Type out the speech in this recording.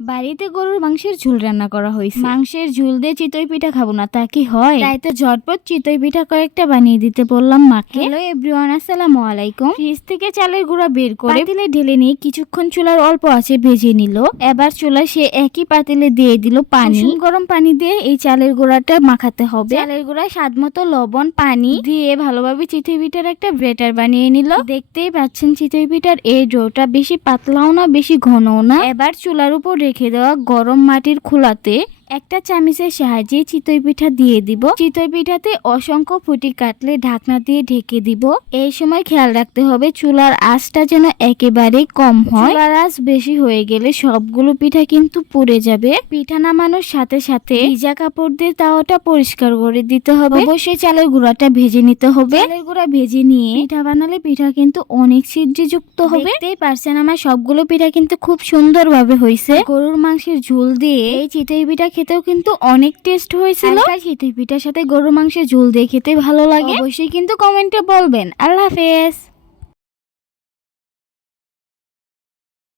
বাড়িতে গরুর মাংসের ঝোল রান্না করা হয়েছে। মাংসের ঝোল দিয়ে চিতই পিঠা খাবো না তা কি হয়? তাই তো ঝটপট চিতই পিঠা কয়েকটা বানিয়ে দিতে বললাম মাকে। হ্যালো এভরিওয়ান, আসসালামু আলাইকুম। ফ্রিজ থেকে চালের গুঁড়া বের করে পাতিলে ঢেলে নিয়ে কিছুক্ষণ চুলার অল্প আছে ভেজে নিল। এবার চুলায় সে একই পাতিলে দিয়ে দিল পানি। গরম পানি দিয়ে এই চালের গুঁড়াটা মাখাতে হবে। চালের গুঁড়ায় স্বাদ মতো লবণ, পানি দিয়ে ভালোভাবে চিতই পিঠার একটা ব্যাটার বানিয়ে নিল। দেখতেই পাচ্ছেন চিতই পিঠার এই ডোটা বেশি পাতলাও না বেশি ঘনও না। এবার চুলার উপর রেখে দেওয়া গরম মাটির খোলাতে একটা চামচের সাহায্যে চিতই পিঠা দিয়ে দিব। চিতই পিঠাতে অসংখ্য ফুটি কাটলে ঢাকনা দিয়ে ঢেকে দিব। এই সময় খেয়াল রাখতে হবে চুলার আঁচটা যেন একেবারেই কম হয়। চুলার আঁচ বেশি হয়ে গেলে সবগুলো পিঠা কিন্তু পুড়ে যাবে। পিঠা নামানোর সাথে সাথে ভিজা কাপড় দিয়ে তাওয়াটা পরিষ্কার করে দিতে হবে। অবশ্যই চালের গুঁড়াটা ভেজে নিতে হবে। চালের গুঁড়া ভেজে নিয়ে পিঠা বানালে পিঠা কিন্তু অনেক ছিদ্রযুক্ত হবে। দেখতেই পারছেন আমার সবগুলো পিঠা কিন্তু খুব সুন্দরভাবে হয়েছে। গরুর মাংসের ঝোল দিয়ে এই চিতই পিঠা খেতেও কিন্তু অনেক টেস্ট হয়েছিল। চিতই পিঠার সাথে গরুর মাংসের ঝোল দিয়ে খেতে ভালো লাগে অবশ্যই কিন্তু কমেন্টে বলবেন। আল্লাহ হাফেজ।